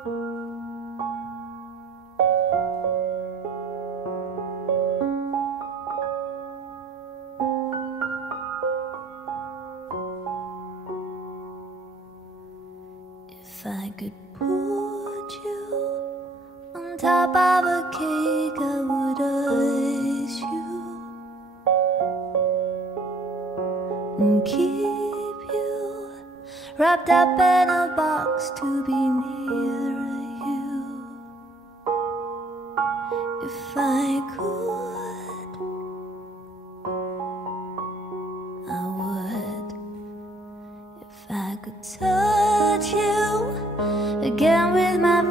If I could put you on top of a cake, I would ice you and keep you wrapped up in a box to be near you. If I could, I would. If I could touch you again with my